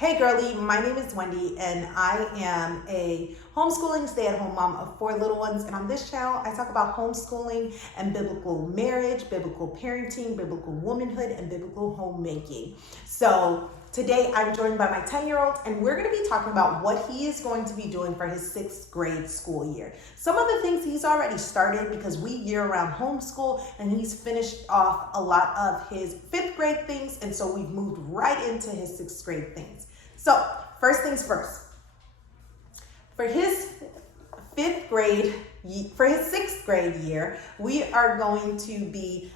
Hey girlie, my name is Wendy and I am a homeschooling stay-at-home mom of 4 little ones, and on this channel I talk about homeschooling and biblical marriage, biblical parenting, biblical womanhood, and biblical homemaking. So today I'm joined by my 10-year-old and we're going to be talking about what he is going to be doing for his 6th grade school year. Some of the things he's already started because we year-round homeschool, and he's finished off a lot of his 5th grade things, and so we've moved right into his 6th grade things. So first things first, for his 6th grade year, we are going to be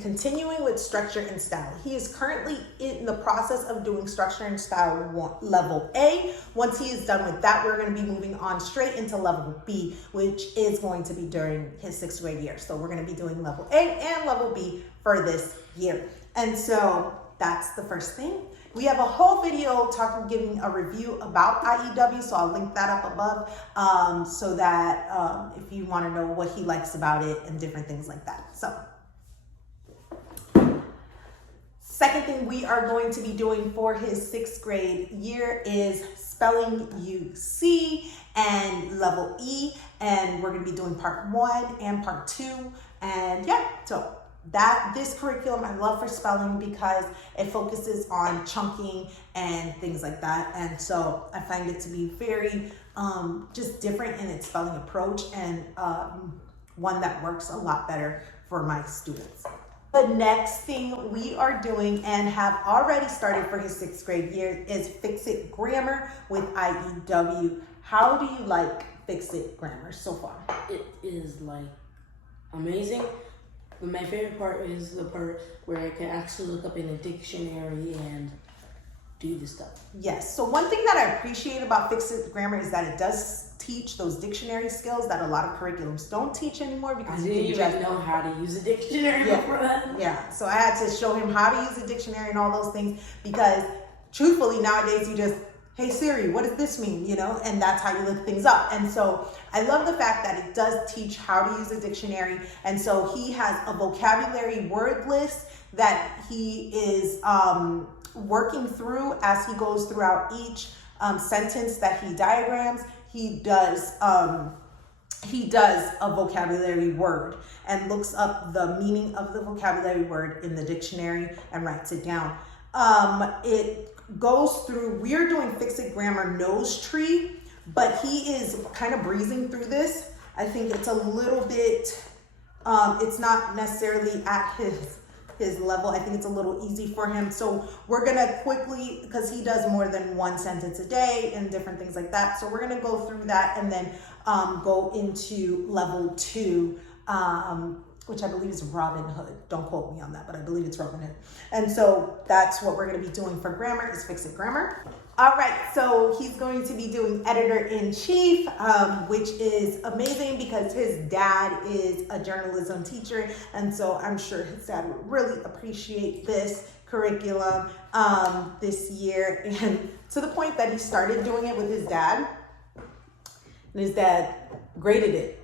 continuing with structure and style. He is currently in the process of doing structure and style level A. Once he is done with that, we're going to be moving on straight into level B, which is going to be during his 6th grade year. So we're going to be doing level A and level B for this year. And so that's the first thing. We have a whole video giving a review about IEW, so I'll link that up above so that if you want to know what he likes about it and different things like that. So, second thing we are going to be doing for his 6th grade year is spelling UC and level E, and we're going to be doing part 1 and part 2, and yeah, so this curriculum I love for spelling because it focuses on chunking and things like that, and so I find it to be very just different in its spelling approach, and one that works a lot better for my students. The next thing we are doing and have already started for his 6th grade year is Fix It Grammar with IEW. How do you like Fix It Grammar so far? It is like amazing. My favorite part is the part where I can actually look up in a dictionary and do the stuff. Yes. So one thing that I appreciate about Fix It Grammar is that it does teach those dictionary skills that a lot of curriculums don't teach anymore, because I didn't even know how to use a dictionary before that. Yeah. So I had to show him how to use a dictionary and all those things, because truthfully nowadays you just, hey Siri, what does this mean? You know, and that's how you look things up. And so I love the fact that it does teach how to use a dictionary. And so he has a vocabulary word list that he is working through as he goes throughout each sentence that he diagrams. He does a vocabulary word and looks up the meaning of the vocabulary word in the dictionary and writes it down. It goes through, we're doing Fix It Grammar nose tree, but he is kind of breezing through this. I think it's a little bit, it's not necessarily at his level. I think it's a little easy for him. So we're gonna quickly, because he does more than one sentence a day and different things like that. So we're gonna go through that and then go into level 2, which I believe is Robin Hood. Don't quote me on that, but I believe it's Robin Hood. And so that's what we're going to be doing for grammar, is Fix It Grammar. All right, so he's going to be doing Editor-in-Chief, which is amazing because his dad is a journalism teacher, and so I'm sure his dad would really appreciate this curriculum this year, and to the point that he started doing it with his dad, and his dad graded it.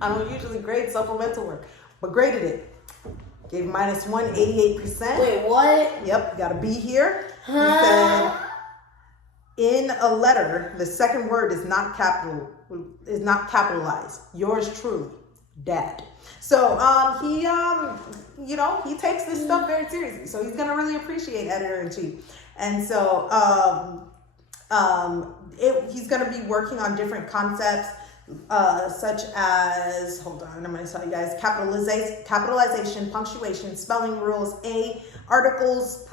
I don't usually grade supplemental work, but graded it. Gave -1, 88%. Wait, what? Yep, got a B here. He said, in a letter, the second word is not capitalized. Yours truly, Dad. So he takes this stuff very seriously. So he's gonna really appreciate Editor-in-Chief. And so he's gonna be working on different concepts, such as, hold on, I'm going to tell you guys, capitalization, punctuation, spelling rules, articles,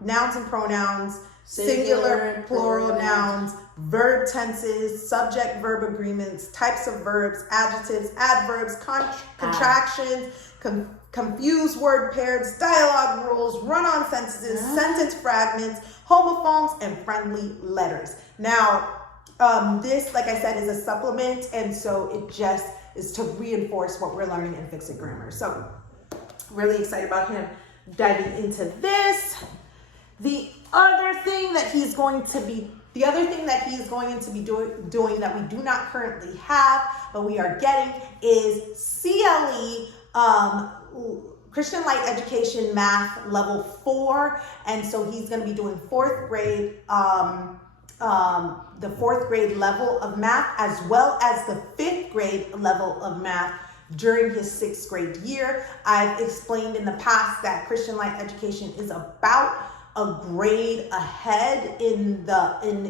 nouns and pronouns, singular, plural nouns, verb tenses, subject verb agreements, types of verbs, adjectives, adverbs, contractions, confused word pairs, dialogue rules, run-on sentences, sentence fragments, homophones, and friendly letters. Now, this, like I said, is a supplement, and so it just is to reinforce what we're learning in Fix It Grammar. So really excited about him diving into this. The other thing that he's going to be doing that we do not currently have, but we are getting, is CLE Christian Light Education Math Level 4, and so he's going to be doing fourth grade, the fourth grade level of math, as well as the fifth grade level of math during his sixth grade year. I've explained in the past that Christian Light Education is about a grade ahead in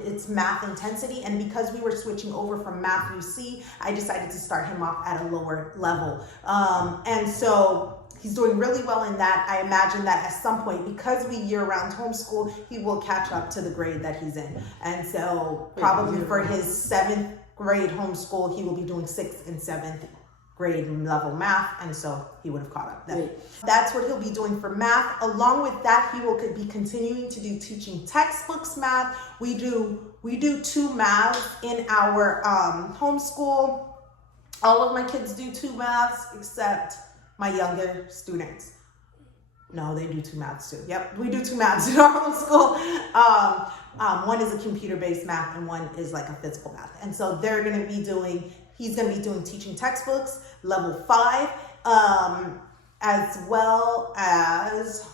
its math intensity, and because we were switching over from Math UC, I decided to start him off at a lower level, and so he's doing really well in that. I imagine that at some point, because we year-round homeschool, he will catch up to the grade that he's in, and so probably for his seventh grade homeschool, he will be doing sixth and seventh grade level math, and so he would have caught up then. That's what he'll be doing for math. Along with that, he will be continuing to do teaching textbooks math. We do 2 maths in our homeschool. All of my kids do 2 maths except my younger students. No, they do 2 maths too. Yep, we do 2 maths in our homeschool. One is a computer-based math and one is like a physical math. And so he's going to be doing teaching textbooks, level 5, as well as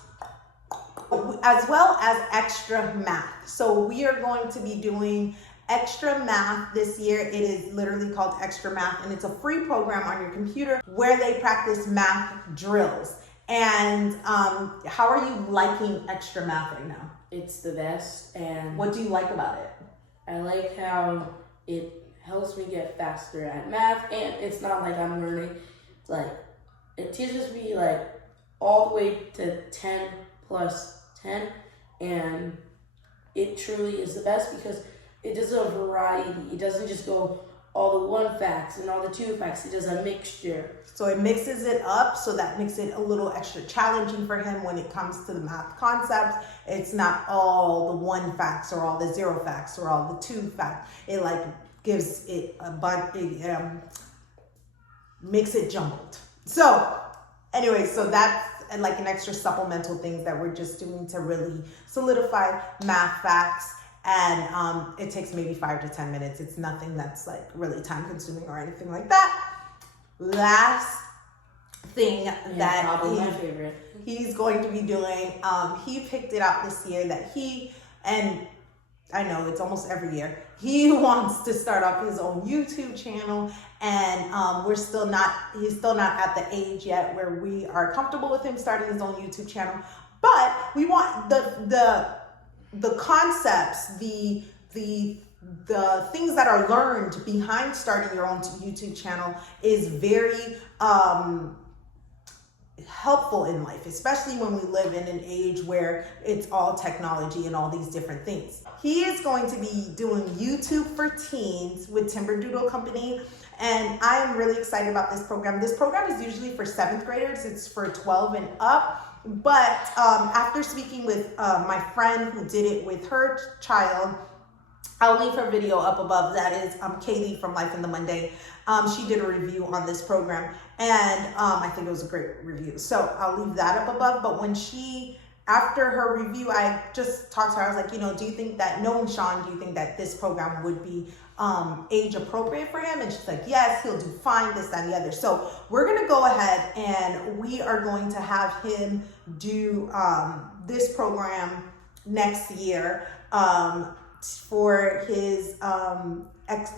extra math. So we are going to be doing extra math this year. It is literally called Extra Math, and it's a free program on your computer where they practice math drills. And how are you liking extra math right now? It's the best. And what do you like about it? I like how it helps me get faster at math, and it's not like I'm learning. It's like it teaches me like all the way to 10 plus 10, and it truly is the best because it does a variety. It doesn't just go all the 1 facts and all the 2 facts. It does a mixture. So it mixes it up, so that makes it a little extra challenging for him when it comes to the math concepts. It's not all the 1 facts or all the 0 facts or all the 2 facts. It like gives it a bunch, makes it jumbled. So anyway, so that's like an extra supplemental thing that we're just doing to really solidify math facts. And it takes maybe 5 to 10 minutes. It's nothing that's like really time consuming or anything like that. Last thing that probably my favorite. He's going to be doing, he picked it out this year that and I know it's almost every year, he wants to start off his own YouTube channel, and he's still not at the age yet where we are comfortable with him starting his own YouTube channel, but we want the concepts, the things that are learned behind starting your own YouTube channel is very helpful in life, especially when we live in an age where it's all technology and all these different things. He is going to be doing YouTube for Teens with Timberdoodle Company, and I am really excited about this program. This program is usually for 7th graders. It's for 12 and up. But after speaking with my friend who did it with her child, I'll leave her video up above. That is Kaylee from Life in the Monday. She did a review on this program, and I think it was a great review. So I'll leave that up above. But after her review, I just talked to her. I was like, do you think that, knowing Sean, do you think that this program would be age appropriate for him? And she's like, yes, he'll do fine, this, that, and the other. So we're going to go ahead and we are going to have him do this program next year for his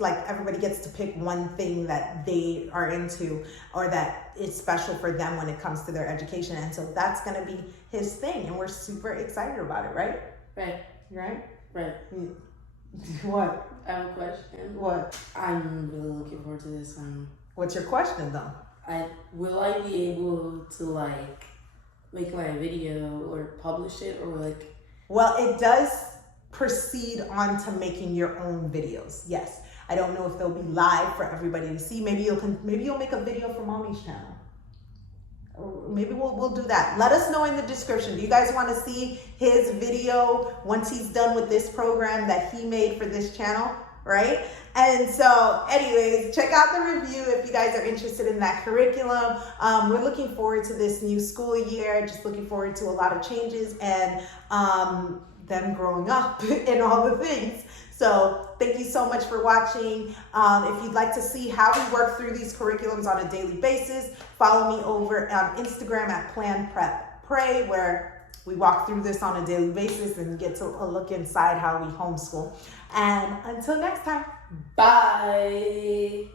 like everybody gets to pick one thing that they are into or that is special for them when it comes to their education. And so that's going to be his thing. And we're super excited about it, right? Right. Right? Right. What? I have a question. What? I'm really looking forward to this. What's your question though? Will I be able to like make my video or publish it or like? Well, it does proceed on to making your own videos. Yes. I don't know if they'll be live for everybody to see. Maybe you'll make a video for Mommy's channel. Or maybe we'll do that. Let us know in the description. Do you guys want to see his video once he's done with this program that he made for this channel, right? And so anyways, check out the review if you guys are interested in that curriculum. We're looking forward to this new school year, just looking forward to a lot of changes and them growing up and all the things. So thank you so much for watching. If you'd like to see how we work through these curriculums on a daily basis, follow me over on Instagram at Plan Prep Pray, where we walk through this on a daily basis and get to a look inside how we homeschool. And until next time, Bye.